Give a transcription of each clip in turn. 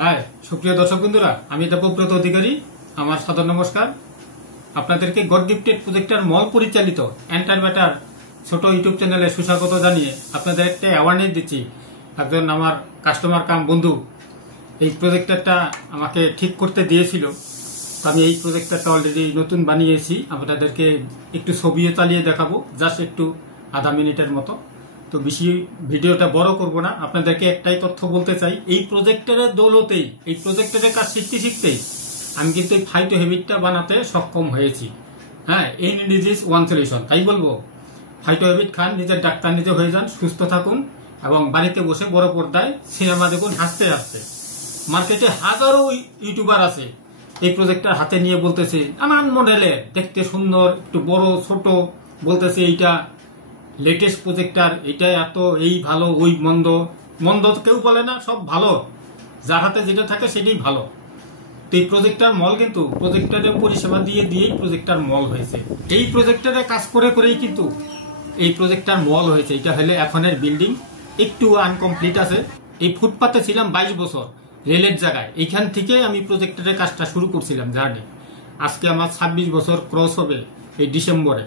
High সুপ্রিয় দর্শক বন্ধুরা, আমি দেবব্রত অধিকারী। আমার সাদর নমস্কার। আপনাদেরকে গড গিফটেড প্রজেক্টর মল পরিচালিত এন্টার ম্যাটার ছোট ইউটিউব চ্যানেলে সুস্বাগত জানিয়ে আপনাদের একটা অ্যাওয়ারনেস দিচ্ছি। একজন আমার কাস্টমার কাম বন্ধু এই প্রজেক্টরটা আমাকে ঠিক করতে দিয়েছিল। তো আমি এই প্রজেক্টরটা অলরেডি নতুন বানিয়েছি। আপনাদেরকে একটু ছবিও চালিয়ে দেখাবো, জাস্ট একটু আধা মিনিটের মতো। তো বেশি ভিডিওটা বড় করব না, আপনাদেরকে একটাই তথ্য বলতে চাই। এই প্রজেক্টরের দৌলতেই, এই প্রজেক্টরের কাজ শিখতে শিখতে আমি কিন্তু এই ফাইটো হ্যাবিটটা বানাতে সক্ষম হয়েছি। হ্যাঁ, এনি ডিজিজ ওয়ান সলিউশন। তাই বলবো, ফাইটো হ্যাবিট খান, নিজের ডাক্তার নিজে হয়ে যান, সুস্থ থাকুন এবং বাড়িতে বসে বড় পর্দায় সিনেমা দেখুন হাসতে হাসতে। মার্কেটে হাজারো ইউটিউবার আছে এই প্রজেক্টর হাতে নিয়ে বলতেছে নানান মডেলের, দেখতে সুন্দর, একটু বড় ছোট, বলতেছে এইটা লেটেস্ট প্রজেক্টর, এটা এত, এই ভালো ওই মন্দ। মন্দ কেউ বলে না, সব ভালো, যার হাতে যেটা থাকে সেটাই ভালো। তো এই প্রজেক্টর মল কিন্তু প্রজেক্টরের পরিষেবা দিয়ে দিয়েই প্রজেক্টর মল হয়েছে। এই প্রজেক্টরে কাজ করে করেই কিন্তু এই প্রজেক্টর মল হয়েছে। এটা হলে এখনের বিল্ডিং একটু আনকমপ্লিট আছে। এই ফুটপাতে ছিলাম 22 বছর রেলের জায়গায়। এইখান থেকে আমি প্রজেক্টরের কাজটা শুরু করছিলাম জার্নি। আজকে আমার 26 বছর ক্রস হবে এই ডিসেম্বরে।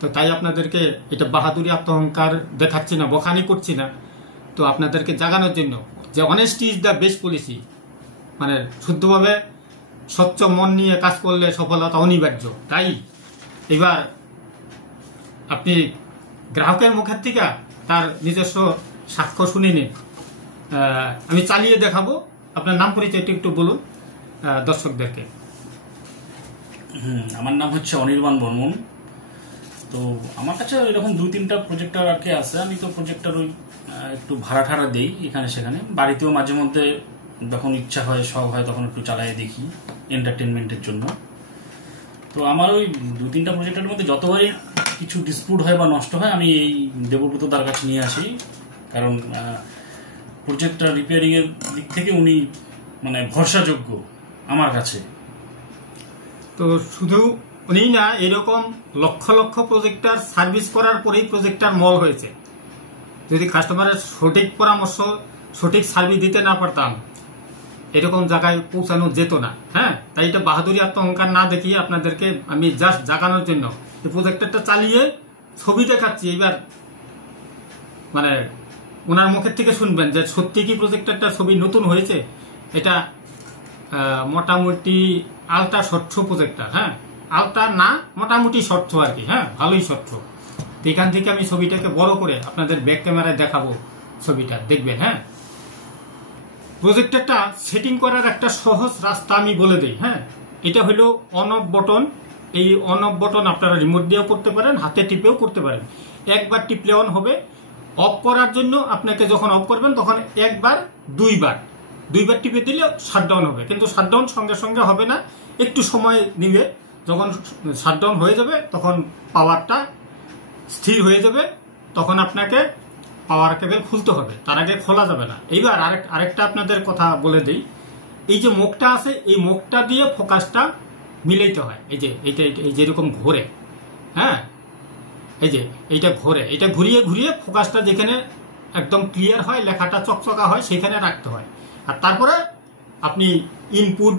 তো তাই আপনাদেরকে এটা বাহাদুরি আত্মহংকার দেখাচ্ছি না, বখানি করছি না। তো আপনাদেরকে জাগানোর জন্য যে honesty is the best policy, মানে শুদ্ধভাবে স্বচ্ছ মন নিয়ে কাজ করলে সফলতা অনিবার্য। তাই এবার আপনি গ্রাহকের মুখের থেকে তার নিজস্ব সাক্ষ্য শুনে নিন। আমি চালিয়ে দেখাবো। আপনার নাম পরিচয়টা একটু বলুন দর্শকদেরকে। আমার নাম হচ্ছে অনির্বাণ বর্মন। তো আমার কাছে এরকম 2-3টা প্রজেক্টর আর কি আছে। আমি তো প্রজেক্টর ওই একটু ভাড়া ঠাড়া দেই এখানে সেখানে, বাড়িতেও মাঝে মধ্যে যখন ইচ্ছা হয়, শখ হয়, তখন একটু চালিয়ে দেখি এন্টারটেনমেন্টের জন্য। তো আমার ওই 2-3টা প্রজেক্টের মধ্যে যতবারই কিছু ডিসপুট হয় বা নষ্ট হয়, আমি এই দেবব্রত তার কাছে নিয়ে আসি। কারণ প্রজেক্টর রিপেয়ারিং এর দিক থেকে উনি মানে ভরসাযোগ্য আমার কাছে। তো শুধু উনি না, এরকম লক্ষ লক্ষ প্রজেক্টর সার্ভিস করার পরেই প্রজেক্টর মল হয়েছে। যদি কাস্টমারের সঠিক পরামর্শ, সঠিক সার্ভিস দিতে না পারতাম, এরকম জায়গায় পৌঁছানো যেত না। হ্যাঁ, তাই এটা বাহাদুরি আত্মহংকার না দেখিয়ে আপনাদেরকে আমি জাস্ট জাগানোর জন্য এই প্রজেক্টরটা চালিয়ে ছবি দেখাচ্ছি। এবার মানে ওনার মুখের থেকে শুনবেন যে সত্যি কি প্রজেক্টরটা ছবি নতুন হয়েছে। এটা মোটামুটি আলট্রা স্বচ্ছ প্রজেক্টর। হ্যাঁ, আলট্রা না, মোটামুটি স্বচ্ছ আর কি। হ্যাঁ, ভালোই স্বচ্ছ। তো এখান থেকে আমি ছবিটাকে বড় করে আপনাদের ব্যাক ক্যামেরায় দেখাবো, ছবিটা দেখবেন। হ্যাঁ, প্রজেক্টরটা সেটিং করার একটা সহজ রাস্তা আমি বলে দিই। হ্যাঁ, এটা হলো অন অফ বটন। এই অন অফ বটন আপনারা রিমোট দিয়েও করতে পারেন, হাতে টিপেও করতে পারেন। একবার টিপলে অন হবে। অফ করার জন্য আপনাকে যখন অফ করবেন তখন একবার দুইবার টিপে দিলে শাটডাউন হবে। কিন্তু শাটডাউন সঙ্গে সঙ্গে হবে না, একটু সময় নিবে। যখন শাটডাউন হয়ে যাবে তখন পাওয়ারটা স্থির হয়ে যাবে, তখন আপনাকে পাওয়ার কেবল খুলতে হবে, তার আগে খোলা যাবে না। এইবার আরেকটা আপনাদের কথা বলে দিই। এই যে মুখটা আছে, এই মুখটা দিয়ে ফোকাসটা মিলাইতে হয়। এই যে এইটা এই যেরকম ঘোরে, হ্যাঁ, এই যে এইটা ঘোরে, এটা ঘুরিয়ে ঘুরিয়ে ফোকাসটা যেখানে একদম ক্লিয়ার হয়, লেখাটা চকচকা হয়, সেখানে রাখতে হয়। আর তারপরে আপনি ইনপুট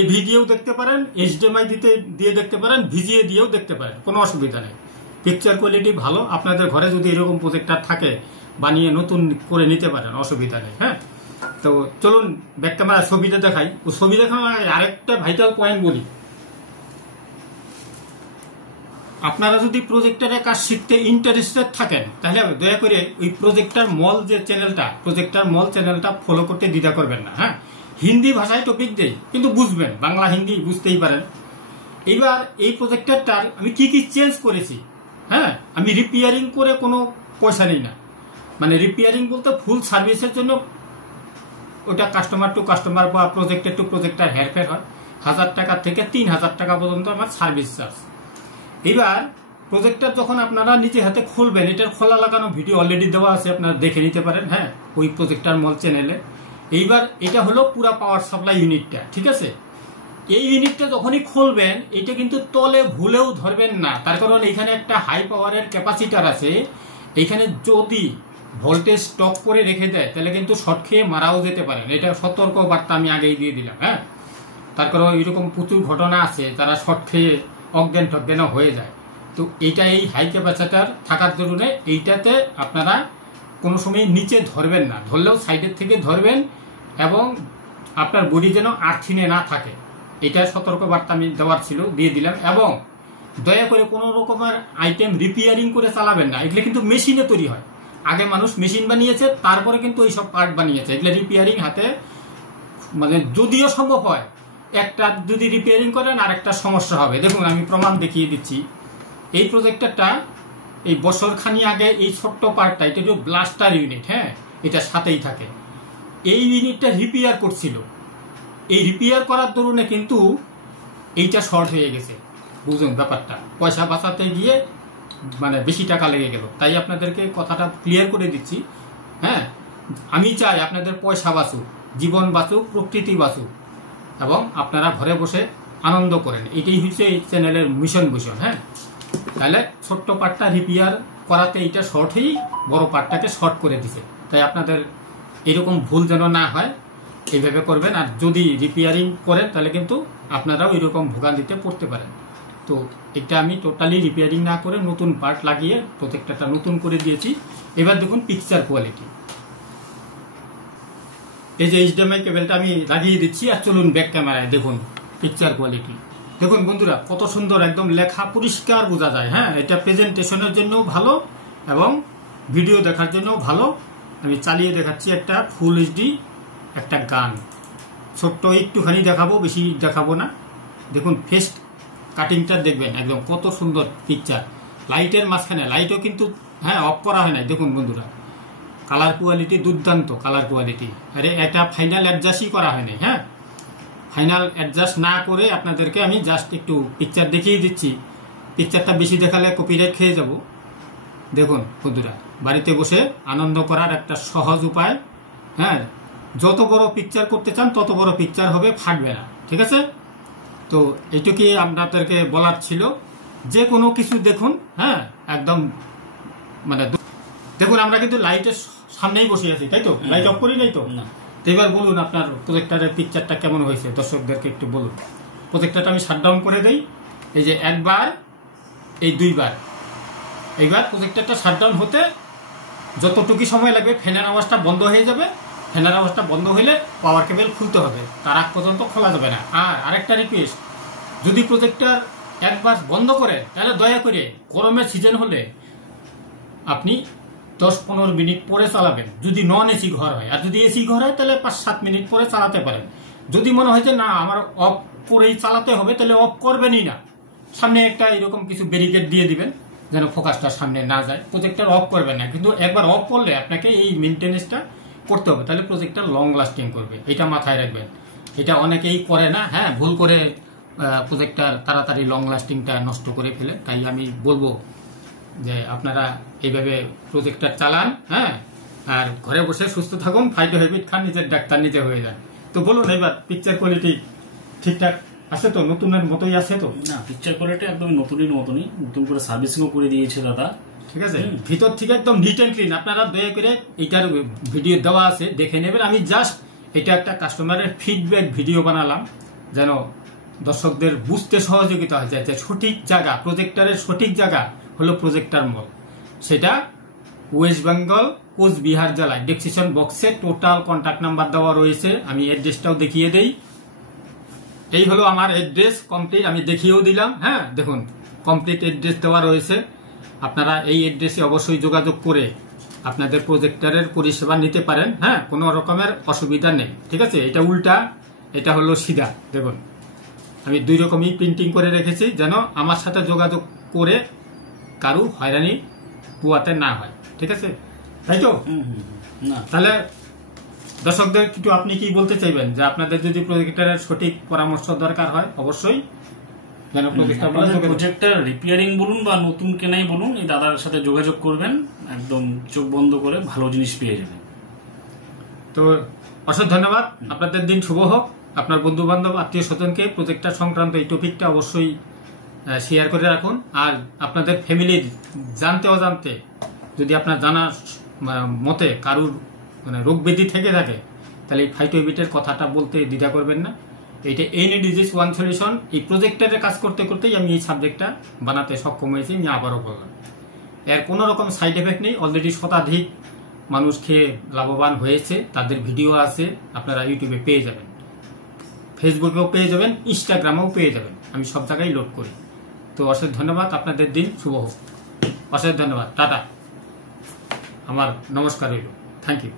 এভি দিয়েও দেখতে পারেন, এইচডিএমআই দিয়ে দেখতে পারেন, ভিজিএ দিয়েও দেখতে পারেন, কোনো অসুবিধা নেই। পিকচার কোয়ালিটি ভালো। আপনাদের ঘরে যদি এরকম প্রজেক্টর থাকে, বানিয়ে নতুন করে নিতে পারেন, অসুবিধা নেই। হ্যাঁ, তো চলুন ব্যাক ক্যামেরা ছবিটা দেখাই। ও ছবি দেখানোর আগে আরেকটা ভাইটাল পয়েন্ট বলি। আপনারা যদি প্রজেক্টরের কাজ শিখতে ইন্টারেস্টেড থাকেন, তাহলে দয়া করে ওই প্রজেক্টর মল যে চ্যানেলটা, প্রজেক্টর মল চ্যানেলটা ফলো করতে দ্বিধা করবেন না। হ্যাঁ, হিন্দি ভাষায় টপিক দেই, কিন্তু বুঝবেন, বাংলা হিন্দি বুঝতেই পারেন। এইবার এই প্রজেক্টরটার আমি কি কি চেঞ্জ করেছি। হ্যাঁ, আমি রিপেয়ারিং করে কোনো পয়সা নেই না। মানে রিপেয়ারিং বলতে ফুল সার্ভিসের জন্য ওটা কাস্টমার টু কাস্টমার বা প্রজেক্টর টু প্রজেক্টর হেরফের হয়। 1000 টাকা থেকে 3000 টাকা পর্যন্ত আমার সার্ভিস চার্জ। এবার প্রজেক্টর যখন আপনারা নিজে হাতে খুলবেন, এটার খোলা লাগানো ভিডিও অলরেডি দেওয়া আছে, আপনারা দেখে নিতে পারেন। হ্যাঁ, ওই প্রজেক্টর মল চ্যানেলে। এইবার এটা হলো পুরা পাওয়ার সাপ্লাই ইউনিটটা, ঠিক আছে। এই ইউনিটটা যখনই খুলবেন, এটা কিন্তু তলে ভুলেও ধরবেন না। তার কারণ এখানে একটা হাই পাওয়ারের ক্যাপাসিটার আছে। এখানে যদি ভোল্টেজ স্টপ করে রেখে দেয় তাহলে কিন্তু শর্ট খেয়ে মারাও যেতে পারেন। এটা সতর্ক বার্তা আমি আগেই দিয়ে দিলাম। হ্যাঁ, তারপরে এরকম প্রচুর ঘটনা আছে যারা শর্ট খেয়ে অজ্ঞান টজ্ঞান হয়ে যায়। তো এইটা এই হাই ক্যাপাসিটার থাকার জন্য এইটাতে আপনারা কোনো সময় নিচে ধরবেন না, ধরলেও সাইডের থেকে ধরবেন এবং আপনার বডি যেন আর্থিনে না থাকে, এটা সতর্ক বার্তা আমি দেওয়ার ছিল, দিয়ে দিলাম। এবং দয়া করে কোনো রকমের আইটেম রিপেয়ারিং করে চালাবেন না, এগুলো কিন্তু মেশিনে তৈরি হয়। আগে মানুষ মেশিন বানিয়েছে, তারপরে কিন্তু এইসব পার্ট বানিয়েছে। এগুলো রিপেয়ারিং হাতে মানে যদিও সম্ভব হয়, একটা যদি রিপেয়ারিং করেন আর একটা সমস্যা হবে। দেখুন আমি প্রমাণ দেখিয়ে দিচ্ছি। এই প্রজেক্টরটা এই বছরখানি আগে এই ছোট্ট পার্টটা, এটা হলো ব্লাস্টার ইউনিট। হ্যাঁ, এটা সাথেই থাকে। এই ইউনিটটা রিপেয়ার করছিল, এই রিপেয়ার করার দরুনে কিন্তু এইটা শর্ট হয়ে গেছে। বুঝুন ব্যাপারটা, পয়সা বাঁচাতে গিয়ে মানে বেশি টাকা লেগে গেল। তাই আপনাদেরকে কথাটা ক্লিয়ার করে দিচ্ছি। হ্যাঁ, আমি চাই আপনাদের পয়সা বাঁচুক, জীবন বাঁচুক, প্রকৃতি বাঁচুক এবং আপনারা ঘরে বসে আনন্দ করেন। এটাই হচ্ছে এই চ্যানেলের মিশন ভিশন। হ্যাঁ, তাহলে ছোট্ট পার্টটা রিপেয়ার করাতে এইটা শর্ট হয়েই বড় পার্টটাকে শর্ট করে দিছে। তাই আপনাদের এরকম ভুল যেন না হয়, এইভাবে করবেন। আর যদি রিপেয়ারিং করেন তাহলে কিন্তু আপনারাও এরকম ভোগান্তিতে পড়তে পারেন। তো এটা আমি টোটালি রিপেয়ারিং না করে নতুন পার্ট লাগিয়ে প্রত্যেকটা নতুন করে দিয়েছি। এবার দেখুন পিকচার কোয়ালিটি। এই যে এইচডিএমআই কেবলটা আমি লাগিয়ে দিচ্ছি, আর চলুন ব্যাক ক্যামেরায় দেখুন পিকচার কোয়ালিটি। দেখুন বন্ধুরা কত সুন্দর, একদম লেখা পরিষ্কার বোঝা যায়। হ্যাঁ, এটা প্রেজেন্টেশনের জন্য ভালো এবং ভিডিও দেখার জন্য ভালো। আমি চালিয়ে দেখাচ্ছি একটা ফুল এইচডি একটা গান। ছোট্ট একটুখানি দেখাবো, বেশি দেখাবো না। দেখুন ফেস কাটিংটা দেখবেন, একদম কত সুন্দর পিকচার। লাইটের মাঝখানে লাইটও কিন্তু হ্যাঁ অফ করা হয় নাই। দেখুন বন্ধুরা কালার কোয়ালিটি দুর্দান্ত, কালার কোয়ালিটি। আরে এটা ফাইনাল অ্যাডজাস্টই করা হয়নি। হ্যাঁ, ফাইনাল অ্যাডজাস্ট না করে আপনাদেরকে আমি জাস্ট একটু পিকচার দেখিয়ে দিচ্ছি। পিকচারটা বেশি দেখালে কপিরাইট খেয়ে যাব। দেখুন বন্ধুরা, বাড়িতে বসে আনন্দ করার একটা সহজ উপায়। হ্যাঁ, যত বড় পিকচার করতে চান তত বড় পিকচার হবে, ফাটবে না। ঠিক আছে, তো এইটুকুই আপনাদেরকে বলার ছিল। যে কোনো কিছু দেখুন, হ্যাঁ একদম মানে দেখুন আমরা কিন্তু লাইটের সামনেই বসে আছি, তাই তো? লাইট অফ করি নাই তো? না। তো এবার বলুন আপনার প্রজেক্টরের পিকচারটা কেমন হয়েছে, দর্শকদেরকে একটু বলুন। প্রজেক্টরটা আমি শাটডাউন করে দেই। এই যে একবার, এই দুইবার। এইবার প্রজেক্টরটা শাটডাউন হতে যতটুকু সময় লাগবে, ফ্যানের আওয়াজটা বন্ধ হয়ে যাবে। ফ্যানের আওয়াজটা বন্ধ হলে পাওয়ার কেবল খুলতে হবে, তার আগ পর্যন্ত খোলা যাবে না। আর আরেকটা রিকোয়েস্ট, যদি প্রজেক্টর একবার বন্ধ করে তাহলে দয়া করে গরমের সিজন হলে আপনি 10-15 মিনিট পরে চালাবেন, যদি নন এসি ঘর হয়। আর যদি এসি ঘর হয় তাহলে 5-7 মিনিট পরে চালাতে পারেন। যদি মনে হয় যে না আমার অফ করেই চালাতে হবে, তাহলে অফ করবেনই না। সামনে একটা এরকম কিছু ব্যারিকেড দিয়ে দিবেন যেন ফোকাসটা সামনে না যায়। প্রজেক্টর অফ করবেন না, কিন্তু একবার অফ করলে আপনাকে এই মেনটেনেন্সটা করতে হবে, তাহলে প্রজেক্টর লং লাস্টিং করবে। এটা মাথায় রাখবেন। এটা অনেকেই করে না। হ্যাঁ, ভুল করে প্রজেক্টর তাড়াতাড়ি লং লাস্টিংটা নষ্ট করে ফেলে। তাই আমি বলবো যে আপনারা এইভাবে প্রজেক্টর চালান। হ্যাঁ, আর ঘরে বসে সুস্থ থাকুন, ফাইটো হ্যাবিট খান, নিজের ডাক্তার নিজে হয়ে যান। তো বলুন এবার পিকচার কোয়ালিটি ঠিকঠাক আছে তো? নতুনের মতোই আছে তো? না, পিকচার কোয়ালিটি একদম নতুনই নতুন করে সার্ভিসিংও করে দিয়েছে দাদা। ঠিক আছে, ভিতর থেকে একদম নিট অ্যান্ড ক্লিন। আপনারা দয়া করে এইটার ভিডিও দেওয়া আছে, দেখে নেবেন। আমি জাস্ট এটা একটা কাস্টমারের ফিডব্যাক ভিডিও বানালাম যেন দর্শকদের বুঝতে সহযোগিতা হয় যে সঠিক জায়গা, প্রজেক্টরের সঠিক জায়গা হলো প্রজেক্টর মল। সেটা ওয়েস্ট বেঙ্গল কোচবিহার জেলায়। ডেসক্রিপশন বক্সে টোটাল কন্ট্যাক্ট নাম্বার দেওয়া রয়েছে। আমি অ্যাড্রেসটাও দেখিয়ে দেই। এই হলো আমার অ্যাড্রেস কমপ্লিট, আমি দেখিয়েও দিলাম। হ্যাঁ, দেখুন কমপ্লিট অ্যাড্রেস দেওয়া রয়েছে। আপনারা এই অ্যাড্রেসে অবশ্যই যোগাযোগ করে আপনাদের প্রজেক্টরের পরিষেবা নিতে পারেন। হ্যাঁ, কোনো রকমের অসুবিধা নেই। ঠিক আছে, এটা উল্টা, এটা হলো সিধা। দেখুন আমি দুই রকমই প্রিন্টিং করে রেখেছি যেন আমার সাথে যোগাযোগ করে কারু হয়রানি পোয়াতে না হয়। ঠিক আছে, তাই তো? না, তাহলে দর্শকদের একটু আপনি কি বলতে চাইবেন যে আপনাদের যদি প্রজেক্টরের সঠিক পরামর্শ দরকার হয় অবশ্যই যেন প্রজেক্টর রিপেয়ারিং বলুন বা নতুন কেনাই বলুন, এই দাদার সাথে যোগাযোগ করবেন, একদম চোখ বন্ধ করে ভালো জিনিস পেয়ে যাবেন। তো অসংখ্য ধন্যবাদ। আপনাদের দিন শুভ হোক। আপনার বন্ধু বান্ধব আত্মীয় স্বজনকে প্রজেক্টর সংক্রান্ত এই টপিকটা অবশ্যই শেয়ার করে রাখুন। আর আপনাদের ফ্যামিলির জানতে অজান্তে যদি আপনার জানা মতে কারুর মানে রোগ ব্যাধি থেকে থাকে, তাহলে এই ফাইটোবিটের কথাটা বলতে দ্বিধা করবেন না। এইটা এনি ডিজিজ ওয়ান সলিউশন, এই প্রজেক্টের কাজ করতে করতেই আমি এই সাবজেক্টটা বানাতে সক্ষম হয়েছি, আমি আবারও বললাম। এর কোনো রকম সাইড এফেক্ট নেই, অলরেডি শতাধিক মানুষ খেয়ে লাভবান হয়েছে, তাদের ভিডিও আছে, আপনারা ইউটিউবে পেয়ে যাবেন, ফেসবুকেও পেয়ে যাবেন, ইনস্টাগ্রামেও পেয়ে যাবেন, আমি সব জায়গায় লোড করি। তো অশেষ ধন্যবাদ, আপনাদের দিন শুভ হোক। অশেষ ধন্যবাদ, টাটা, আমার নমস্কার রইল, থ্যাংক ইউ।